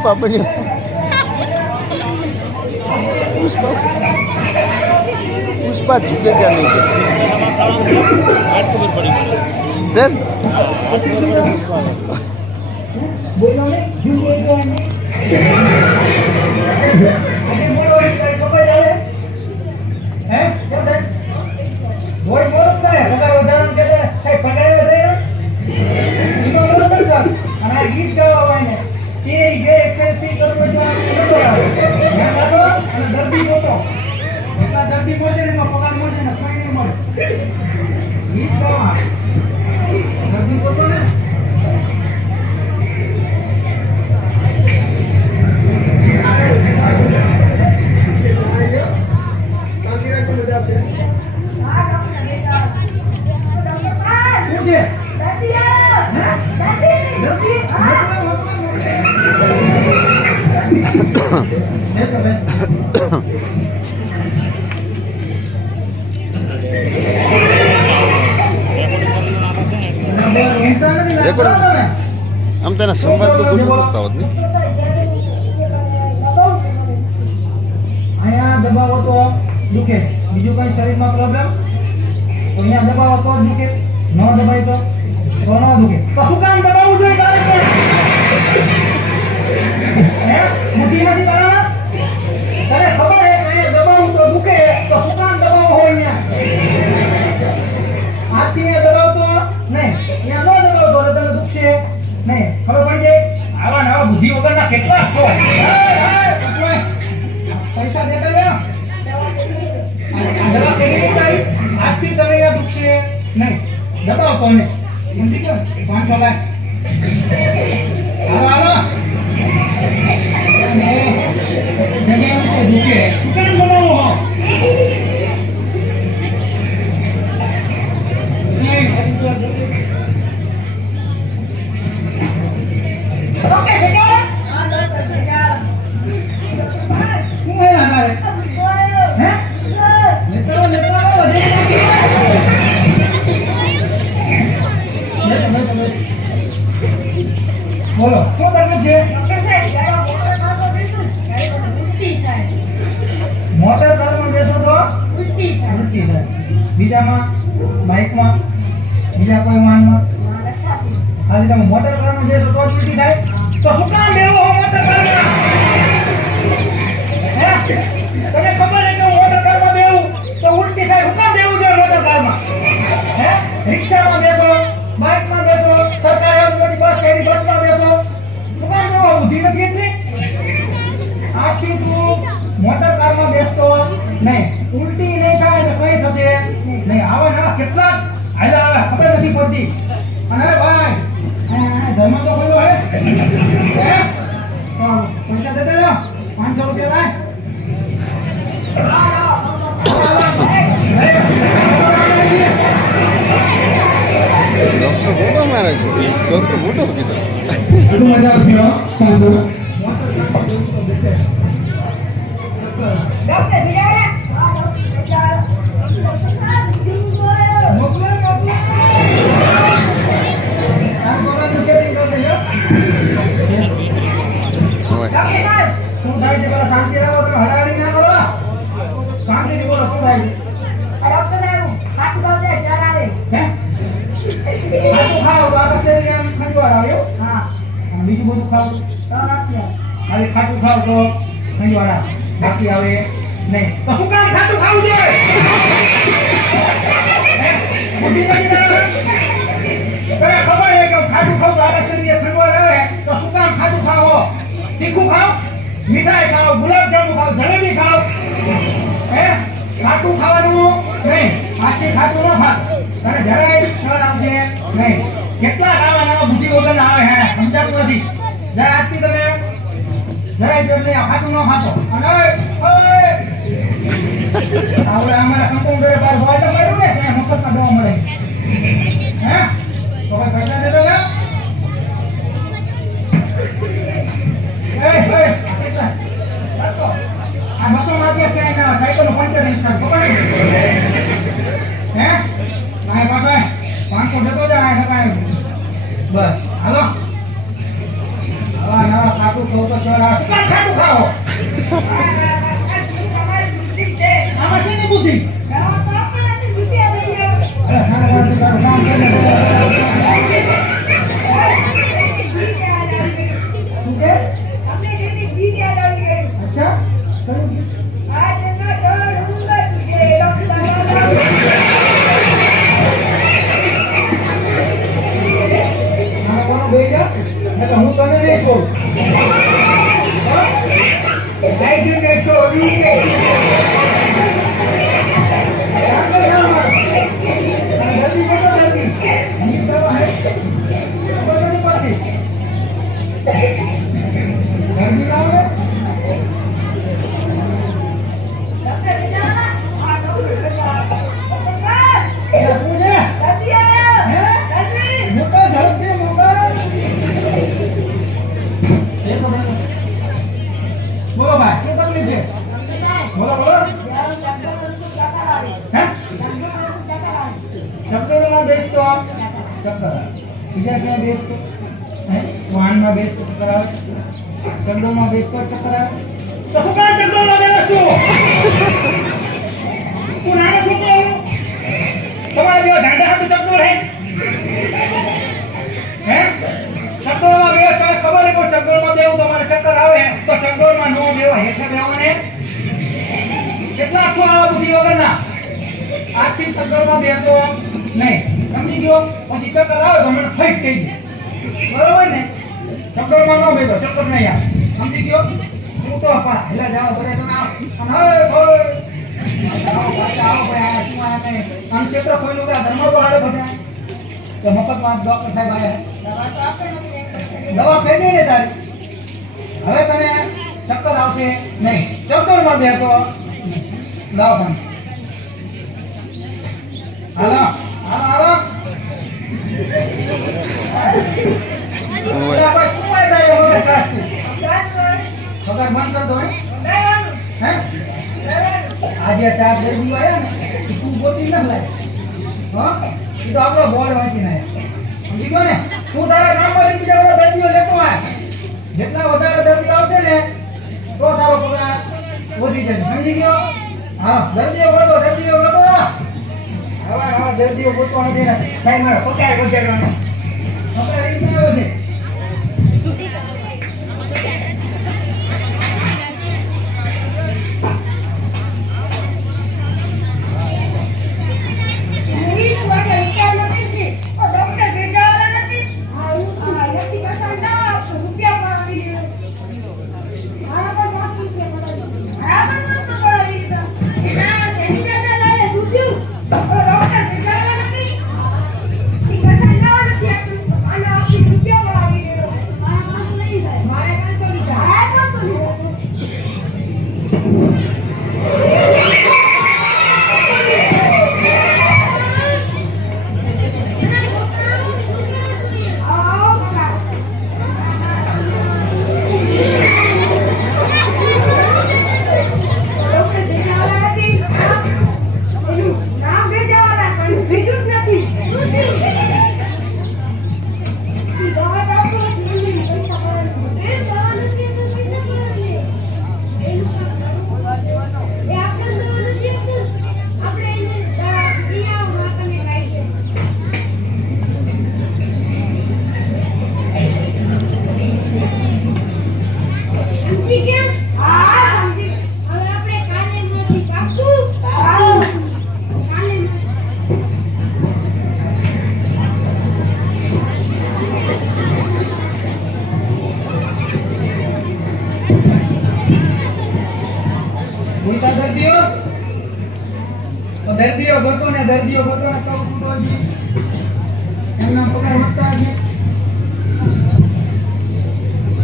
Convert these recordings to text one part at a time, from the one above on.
પુષ્પા બન્યો. પુષ્પા ઝૂકેગા નહીં કે आज खबर पड़ी બેન आज खबर पड़ी पुष्पा બોલો ને ઝૂકેગા નહીં બોલો કઈ ખબર ચાલે હે બોલ બોલ કાય પગાર વધારવાનું કે કઈ પગાર વધારે ઈનો બરોબર કર અને આ ગીત ગાવા હોય ને કે ગે એક્સેસી કરવો તો ધ્યાન રાખો અને દર્દી ગોતો એટલા દર્દી પહોંચે ને પગાર મળશે ને કઈ નહીં મળે ગીત ગાવા દર્દી ગોતો ને આમ તેના સંવાદ તો બધું પૂછતા હોત ને અહીંયા દબાવો તો દુખે બીજું કઈ શરીરમાં પ્રોબ્લેમ તો અહીંયા દબાવો તો દુખે ન દબાય તો ન દુખે તો શું કામ દબાવવું જોઈએ તારે હે મુઠ્ઠી નથી કરવાના તને ખબર હે અહીંયા દબાવવું તો દુખે તો શું કામ દબાવો હોય અહીંયા હાથથી દબાવતો નહીં અહીંયા ન દબાવતો એટલે તને દુખશે નહીં ખબર પડી જાય આવા નવા બુદ્ધિ વગરના કેટલા છો પૈસા દેતા જા દવા કેવી તારી આજથી તને યા દુખશે નહીં દબાવ કોને સમજી ગયો 500 લાખ હાલો જગ્યા દુખે શું કેમ બનાવો હો નહીં ઓકે ભેગા હા ડોક્ટર ભેગા શું હે આધારે હે નેતાઓ વધે બોલો શું તકલીફ છે મોટર કારમાં બેસો તો ઉલટી થાય બીજામાં બાઇકમાં બીજા કોઈ વાહનમાં ખાલી તમે મોટર કારમાં બેસો તો ઉલટી થાય તો શું કામ બેવો હો મોટર કારમાં હે તને ખબર છે કે મોટર કારમાં બેવું તો ઉલટી થાય શું કામ બેવું જોઈએ મોટર કારમાં હે રિક્ષામાં બેસો બાઇકમાં બેસો સરકારી મોટી બસ કેરી બસમાં બેસો શું કામ બેવો બુદ્ધિ નથી એટલી આખી તું મોટર કારમાં બેસતો નહીં ઉલટી નહીં થાય તો કઈ થશે નહીં આવા નવા કેટલા હાલા આવે ખબર નથી પડતી અને ભાઈ ધર્મ તો બોલો હે પૈસા દેતા જાઓ 500 રૂપિયા ડોક્ટર મોટો મારે છે ડોક્ટર મોટો કીધો મજા આવતી શાંતિ રાખો તમે હડાડી ના કરો શાંતિ થી બોલો શું થાય ખાવ તો આ શરીર આમ ખંજવાળ આવ્યો હા બીજું બધું ખાવ ખાલી ખાટું ખાવ તો ખંજવાળ આવે બાકી આવે નહીં તો શું કામ ખાટું ખાવું જોઈએ બુદ્ધિ નથી તને ખબર છે કે ખાટું ખાવ તો આ શરીર ખંજવાળ આવે તો શું કામ ખાટું ખાવો તીખું ખાવ મીઠાઈ ખાવ ગુલાબજાંબુ ખાવ જલેબી ખાવ હે ખાટું ખાવાનું નહીં આથી ખાટું ન ખાવ તને જરાય નળ આવશે નહીં કેટલા નવા બુદ્ધિ વગરના આવે હે સમજાતું નથી જરા આજથી તમે જરાય તમને ખાટું ન ખાતો અને આપણે અમારા કમ્પાઉન્ડરે બાર બોર્ડ માર્યું ને ત્યાં મફતમાં દવા મળે હે તો કોઈ ખર્ચા દેતો ને આ 200 માંથી ક્યાંય ના સાયકલ નું પંચર નહીં થાય ખબર હે કાંઈ પાસે 500 જતો જાય કાંઈ બસ હાલો નવા ખાતું ખાવ તો ચાલ નહીં બોલ. હાઇજિન એકસો 20. જલ્દી કરો જલ્દી. ની દવા હે. બધાની પાસે. જલ્દી લાવો ને. બોલો ભાઈ શું તકલીફ છે? બોલો બોલો. હે? ચક્કરમાં બેસતો ચક્કર બીજા ક્યાં બેસતો? હે? વાહનમાં બેસતો ચક્કર આવે? ચક્કરમાં બેસતો ચક્કર આવે? તો શું કામ ચક્કરમાં બેસતો? હું નાનો છોકરો છું. તમારા જેવા ઢાંડા હાટુ ચક્કર હે? હે? ચક્કરમાં બે તને ખબર હે કોઈ ચક્કરમાં બેવું તો મને ચક્કર આવે તો ચક્કરમાં નો બેવા હેઠે બેવાને કેટલા છો આવા બુદ્ધિ વગરના આજથી ચક્કરમાં બેતો નહીં સમજી ગયો પછી ચક્કર આવે તો મને ફાઈટ કહી દે બરોબર ને ચક્કરમાં નો બેતો ચક્કર નહીં આવે સમજી ગયો હું તો હેલા જાવ બધા તમે આવો પાછા આવો ભાઈ આ શું આ ને આનું ક્ષેત્ર ખોલ્યું કે ધર્મ તો હારે બધા તો મફતમાં ડોક્ટર સાહેબ આવ્યા દવા કહી દે ને તારી હવે તને ચક્કર આવશે નહીં ચક્કરમાં બેતો લાવ પણ હાલો હાલો હાલો આપણે શું વાય જાય હવે કાસ્તી ખબર બંધ કર દો હે આજે ચાર દર્દીઓ આવ્યા ને તું ગોતી ન લાય હા એ તો આપણો બોર્ડ વાંચી ના સમજી ગયો ને તું તારા ગામમાં બીજા બધા દર્દીઓ લેતો આય જેટલા વધારે દર્દીઓ આવશે ને તો તારો પગાર વધી જશે સમજી ગયો હા દર્દીઓ ગોતો હવે દર્દીઓ ગોતો નથી ને કઈ મારે પગાર ગોજાડવાનો પગાર એ ના વધે દર્દીઓ ગોતો ને તો શું તો એમના પગાર વધતા છે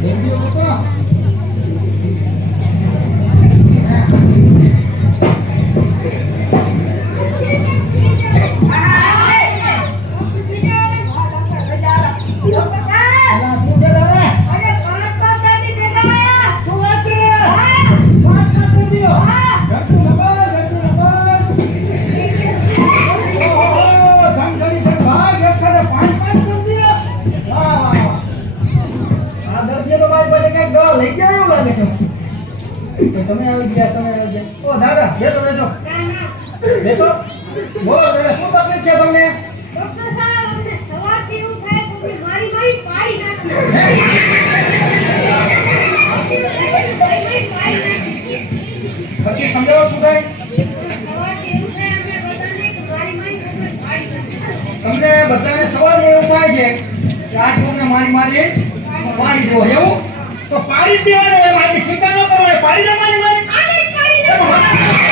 દર્દીઓ ગોતો તમે આવી ગયા ઓ દાદા બેસો બેસો બેસો બોલો દાદા શું તકલીફ છે તમને ડોક્ટર સાહેબ અમને સવારથી એવું થાય કે મારી પાડી નાખી પછી સમજાવો શું થાય સવારથી એવું થાય અમને બધાને કે મારી પાડી નાખી તમને બધાને સવાલ એવું થાય છે કે આજ તમને મારી પાડી દેવો એવું તો પાડી જ દેવાનો હોય મારી ચિંતા ન કરો પાડી દેવાની મારી આને જ પાડી નાખો.